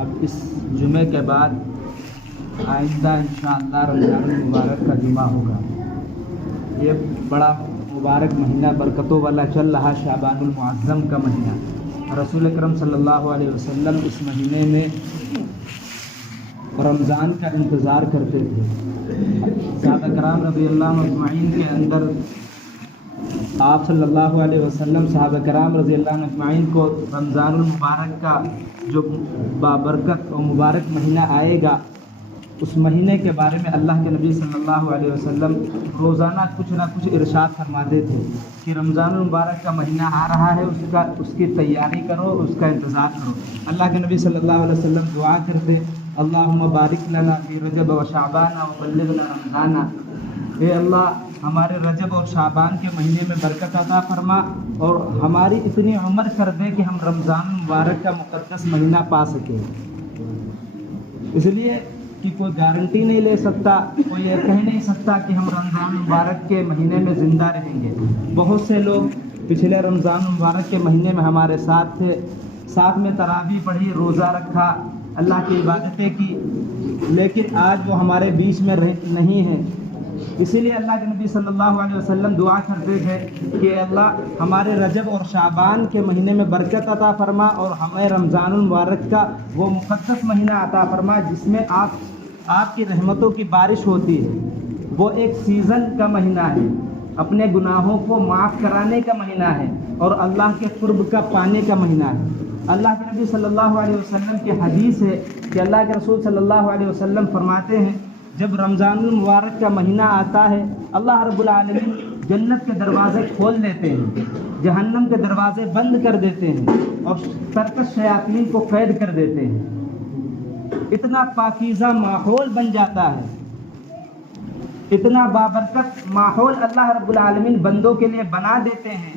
اب اس جمعے کے بعد آئندہ انشاءاللہ رمضان المبارک کا جمعہ ہوگا۔ یہ بڑا مبارک مہینہ برکتوں والا چل رہا شعبان المعظم کا مہینہ۔ رسول اکرم صلی اللہ علیہ وسلم اس مہینے میں رمضان کا انتظار کرتے تھے۔ صحابہ کرام رضی اللہ عنہ اجمعین کے اندر آپ صلی اللہ علیہ وسلم صحابہ کرام رضی اللہ عنہ اجمعین کو رمضان المبارک کا جو بابرکت اور مبارک مہینہ آئے گا اس مہینے کے بارے میں اللہ کے نبی صلی اللہ علیہ وسلم روزانہ کچھ نہ کچھ ارشاد فرماتے تھے کہ رمضان المبارک کا مہینہ آ رہا ہے، اس کی تیاری کرو، اس کا انتظار کرو۔ اللہ کے نبی صلی اللہ علیہ وسلم دعا کرتے اللہم بارک لنا فی رجب و شعبان و بلغنا رمضان۔ اے اللہ ہمارے رجب اور شعبان کے مہینے میں برکت عطا فرما اور ہماری اتنی عمر کر دے کہ ہم رمضان مبارک کا مقدس مہینہ پا سکیں۔ اس لیے کہ کوئی گارنٹی نہیں لے سکتا، کوئی یہ کہہ نہیں سکتا کہ ہم رمضان مبارک کے مہینے میں زندہ رہیں گے۔ بہت سے لوگ پچھلے رمضان مبارک کے مہینے میں ہمارے ساتھ تھے، ساتھ میں تراویح پڑھی، روزہ رکھا، اللہ کی عبادتیں کی، لیکن آج وہ ہمارے بیچ میں نہیں ہیں۔ اسی لیے اللہ کے نبی صلی اللہ علیہ وسلم دعا کرتے تھے کہ اے اللہ ہمارے رجب اور شعبان کے مہینے میں برکت عطا فرما اور ہمیں رمضان المبارک کا وہ مقدس مہینہ عطا فرما جس میں آپ کی رحمتوں کی بارش ہوتی ہے۔ وہ ایک سیزن کا مہینہ ہے، اپنے گناہوں کو معاف کرانے کا مہینہ ہے اور اللہ کے قرب کا پانے کا مہینہ ہے۔ اللہ کے نبی صلی اللہ علیہ وسلم کی حدیث ہے کہ اللہ کے رسول صلی اللہ علیہ وسلم فرماتے ہیں جب رمضان المبارک کا مہینہ آتا ہے اللہ رب العالمین جنت کے دروازے کھول دیتے ہیں، جہنم کے دروازے بند کر دیتے ہیں اور سرکش شیاطین کو قید کر دیتے ہیں۔ اتنا پاکیزہ ماحول بن جاتا ہے، اتنا بابرکت ماحول اللہ رب العالمین بندوں کے لیے بنا دیتے ہیں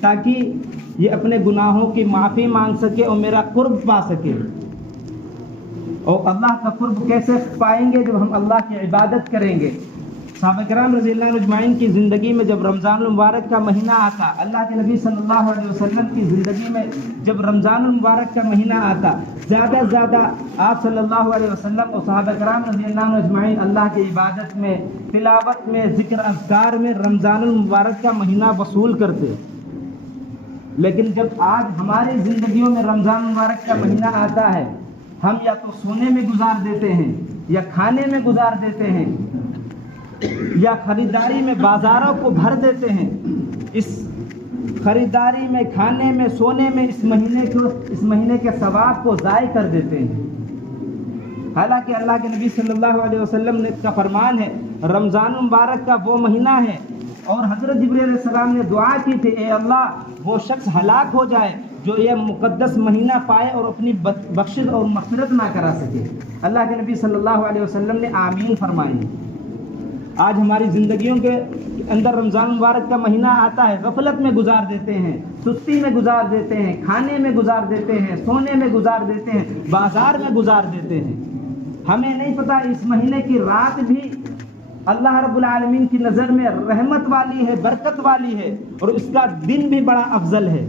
تاکہ یہ اپنے گناہوں کی معافی مانگ سکے اور میرا قرب پا سکے۔ اور اللہ کا قرب کیسے پائیں گے؟ جب ہم اللہ کی عبادت کریں گے۔ صحابہ کرام رضی اللہ عنہ اجمعین کی زندگی میں جب رمضان المبارک کا مہینہ آتا، اللہ کے نبی صلی اللہ علیہ وسلم کی زندگی میں جب رمضان المبارک کا مہینہ آتا، زیادہ سے زیادہ آپ صلی اللہ علیہ وسلم اور صحابہ کرام رضی اللہ عنہ اجمعین اللہ کی عبادت میں، تلاوت میں، ذکر اذکار میں رمضان المبارک کا مہینہ وصول کرتے۔ لیکن جب آج ہماری زندگیوں میں رمضان مبارک کا مہینہ آتا ہے، ہم یا تو سونے میں گزار دیتے ہیں، یا کھانے میں گزار دیتے ہیں، یا خریداری میں بازاروں کو بھر دیتے ہیں۔ اس خریداری میں، کھانے میں، سونے میں اس مہینے کے ثواب کو ضائع کر دیتے ہیں۔ حالانکہ اللہ کے نبی صلی اللہ علیہ وسلم کا فرمان ہے رمضان مبارک کا وہ مہینہ ہے، اور حضرت جبرائیل علیہ السلام نے دعا کی تھی اے اللہ وہ شخص ہلاک ہو جائے جو یہ مقدس مہینہ پائے اور اپنی بخشش اور مغفرت نہ کرا سکے۔ اللہ کے نبی صلی اللہ علیہ وسلم نے آمین فرمائی۔ آج ہماری زندگیوں کے اندر رمضان مبارک کا مہینہ آتا ہے، غفلت میں گزار دیتے ہیں، سستی میں گزار دیتے ہیں، کھانے میں گزار دیتے ہیں، سونے میں گزار دیتے ہیں، بازار میں گزار دیتے ہیں۔ ہمیں نہیں پتہ اس مہینے کی رات بھی اللہ رب العالمین کی نظر میں رحمت والی ہے، برکت والی ہے، اور اس کا دن بھی بڑا افضل ہے۔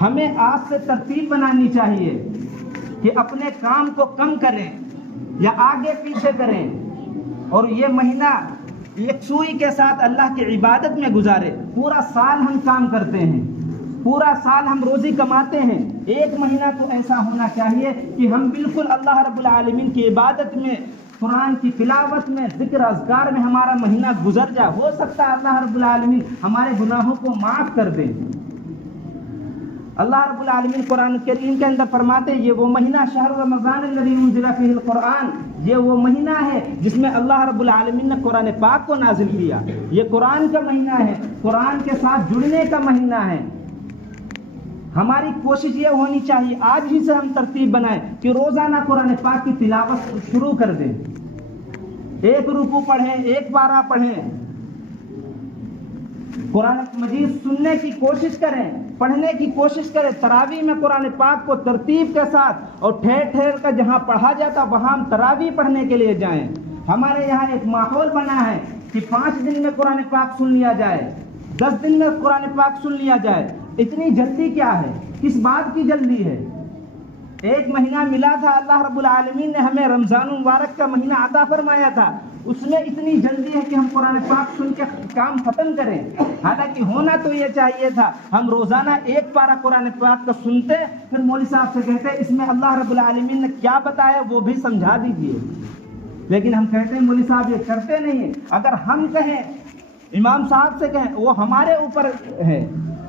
ہمیں آج سے ترتیب بنانی چاہیے کہ اپنے کام کو کم کریں یا آگے پیچھے کریں، اور یہ مہینہ یکسوئی کے ساتھ اللہ کی عبادت میں گزارے۔ پورا سال ہم کام کرتے ہیں، پورا سال ہم روزی کماتے ہیں، ایک مہینہ تو ایسا ہونا چاہیے کہ ہم بالکل اللہ رب العالمین کی عبادت میں، قرآن کی تلاوت میں، ذکر اذکار میں ہمارا مہینہ گزر جائے۔ ہو سکتا ہے اللہ رب العالمین ہمارے گناہوں کو معاف کر دے۔ اللہ رب العالمین قرآن کریم کے اندر فرماتے ہیں یہ وہ مہینہ شہر رمضان الذی انزل فیہ القرآن، یہ وہ مہینہ ہے جس میں اللہ رب العالمین نے قرآن پاک کو نازل کیا۔ یہ قرآن کا مہینہ ہے، قرآن کے ساتھ جڑنے کا مہینہ ہے۔ ہماری کوشش یہ ہونی چاہیے آج ہی سے ہم ترتیب بنائیں کہ روزانہ قرآن پاک کی تلاوت شروع کر دیں، ایک رکوع پڑھیں، ایک پارہ پڑھیں، قرآن مجید سننے کی کوشش کریں، پڑھنے کی کوشش کریں۔ تراویح میں قرآن پاک کو ترتیب کے ساتھ اور ٹھہر ٹھہر کر جہاں پڑھا جاتا وہاں ہم تراویح پڑھنے کے لیے جائیں۔ ہمارے یہاں ایک ماحول بنا ہے کہ 5 دن میں قرآن پاک سن لیا جائے، 10 دن میں قرآن پاک سن لیا جائے۔ اتنی جلدی کیا ہے؟ کس بات کی جلدی ہے؟ ایک مہینہ ملا تھا، اللہ رب العالمین نے ہمیں رمضان المبارک کا مہینہ عطا فرمایا تھا، اس میں اتنی جلدی ہے کہ ہم قرآن پاک سن کے کام ختم کریں، حالانکہ ہونا تو یہ چاہیے تھا ہم روزانہ ایک پارہ قرآن پاک کا سنتے، پھر مولوی صاحب سے کہتے اس میں اللہ رب العالمین نے کیا بتایا وہ بھی سمجھا دیجیے، لیکن ہم کہتے ہیں مولوی صاحب یہ کرتے نہیں ہیں۔ اگر ہم کہیں، امام صاحب سے کہیں، وہ ہمارے اوپر ہے،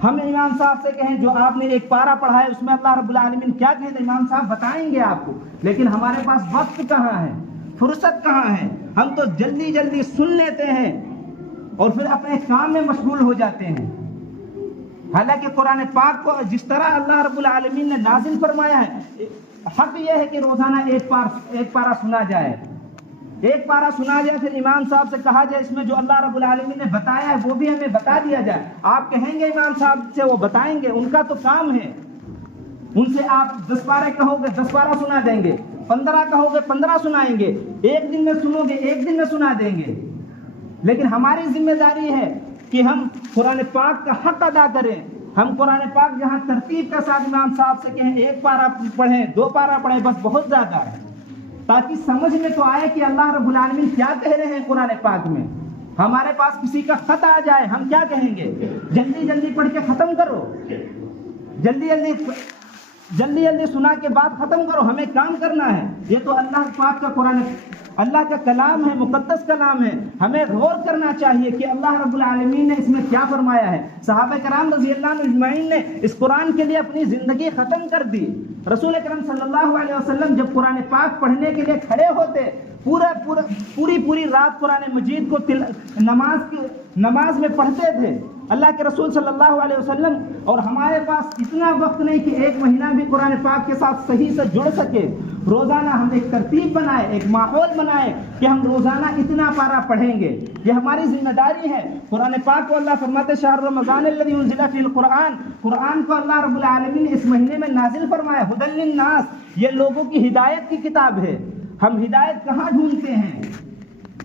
ہم امام صاحب سے کہیں جو آپ نے ایک پارہ پڑھا ہے اس میں اللہ رب العالمین کیا کہتے ہیں، امام صاحب بتائیں گے آپ کو، لیکن ہمارے پاس وقت کہاں ہے، فرصت کہاں ہے، ہم تو جلدی جلدی سن لیتے ہیں اور پھر اپنے کام میں مشغول ہو جاتے ہیں۔ حالانکہ قرآن پاک کو جس طرح اللہ رب العالمین نے نازل فرمایا ہے، حق یہ ہے کہ روزانہ ایک پارہ سنا جائے، ایک پارہ سنا جائے، پھر امام صاحب سے کہا جائے اس میں جو اللہ رب العالمین نے بتایا ہے وہ بھی ہمیں بتا دیا جائے۔ آپ کہیں گے امام صاحب سے، وہ بتائیں گے، ان کا تو کام ہے، ان سے آپ 10 پارے کہو گے 10 پارہ سنا دیں گے، 15 کہو گے 15 سنائیں گے، ایک دن میں سنو گے ایک دن میں سنا دیں گے، لیکن ہماری ذمہ داری ہے کہ ہم قرآن پاک کا حق ادا کریں۔ ہم قرآن پاک جہاں ترتیب کے ساتھ امام صاحب سے کہیں ایک پارہ پڑھیں 2 پارہ پڑھیں بس بہت زیادہ ہے، تاکہ سمجھ میں تو آئے کہ اللہ رب العالمین کیا کہہ رہے ہیں قرآن پاک میں۔ ہمارے پاس کسی کا خط آ جائے ہم کیا کہیں گے، جلدی جلدی پڑھ کے ختم کرو، جلدی جلدی سنا کے بعد ختم کرو، ہمیں کام کرنا ہے۔ یہ تو اللہ پاک کا قرآن، اللہ کا کلام ہے، مقدس کلام ہے، ہمیں غور کرنا چاہیے کہ اللہ رب العالمین نے اس میں کیا فرمایا ہے۔ صحابہ کرام رضی اللہ عنہ اجمعین نے اس قرآن کے لیے اپنی زندگی ختم کر دی۔ رسول اکرم صلی اللہ علیہ وسلم جب قرآن پاک پڑھنے کے لیے کھڑے ہوتے، پوری رات قرآن مجید کو نماز میں پڑھتے تھے اللہ کے رسول صلی اللہ علیہ وسلم، اور ہمارے پاس اتنا وقت نہیں کہ ایک مہینہ بھی قرآن پاک کے ساتھ صحیح سے جڑ سکے۔ روزانہ ہم ایک ترتیب بنائے، ایک ماحول بنائے کہ ہم روزانہ اتنا پارہ پڑھیں گے، یہ ہماری ذمہ داری ہے۔ قرآن پاک کو اللہ فرماتے شہر رمضان الذی انزل فیہ القرآن، قرآن کو اللہ رب العالمین نے اس مہینے میں نازل فرمایا، ھدی للناس، یہ لوگوں کی ہدایت کی کتاب ہے۔ ہم ہدایت کہاں ڈھونڈتے ہیں،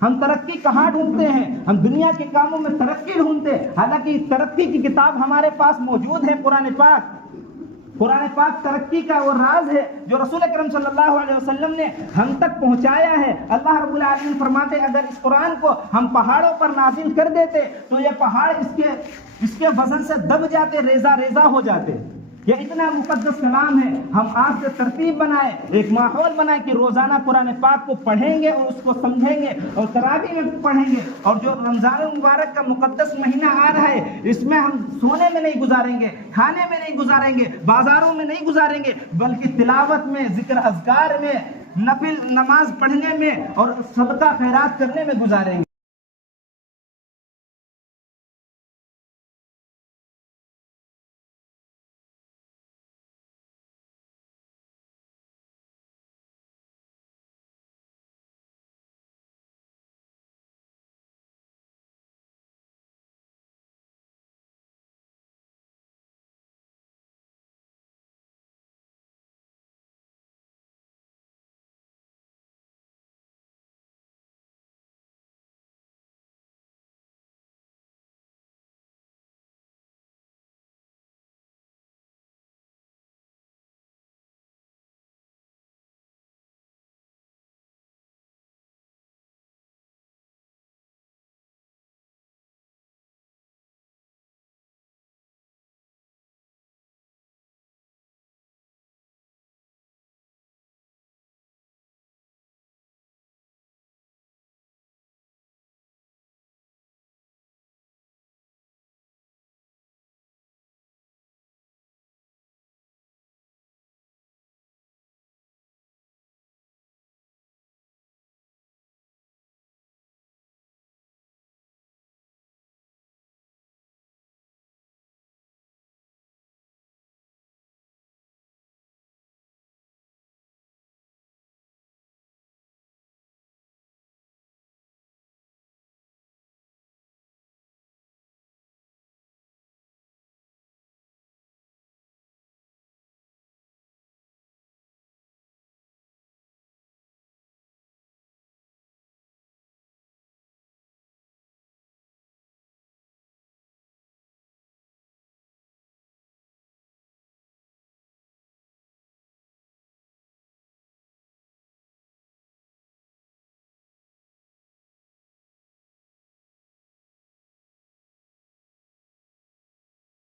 ہم ترقی کہاں ڈھونڈتے ہیں، ہم دنیا کے کاموں میں ترقی ڈھونڈتے ہیں، حالانکہ ترقی کی کتاب ہمارے پاس موجود ہے قرآن پاک۔ قرآن پاک ترقی کا وہ راز ہے جو رسول اکرم صلی اللہ علیہ وسلم نے ہم تک پہنچایا ہے۔ اللہ رب العالمین فرماتے اگر اس قرآن کو ہم پہاڑوں پر نازل کر دیتے تو یہ پہاڑ اس کے وزن سے دب جاتے، ریزہ ریزہ ہو جاتے۔ یہ اتنا مقدس کلام ہے، ہم آج سے ترتیب بنائیں، ایک ماحول بنائیں کہ روزانہ قرآن پاک کو پڑھیں گے اور اس کو سمجھیں گے اور تراویح میں پڑھیں گے، اور جو رمضان المبارک کا مقدس مہینہ آ رہا ہے اس میں ہم سونے میں نہیں گزاریں گے، کھانے میں نہیں گزاریں گے، بازاروں میں نہیں گزاریں گے، بلکہ تلاوت میں، ذکر اذکار میں، نفل نماز پڑھنے میں اور صدقہ خیرات کرنے میں گزاریں گے۔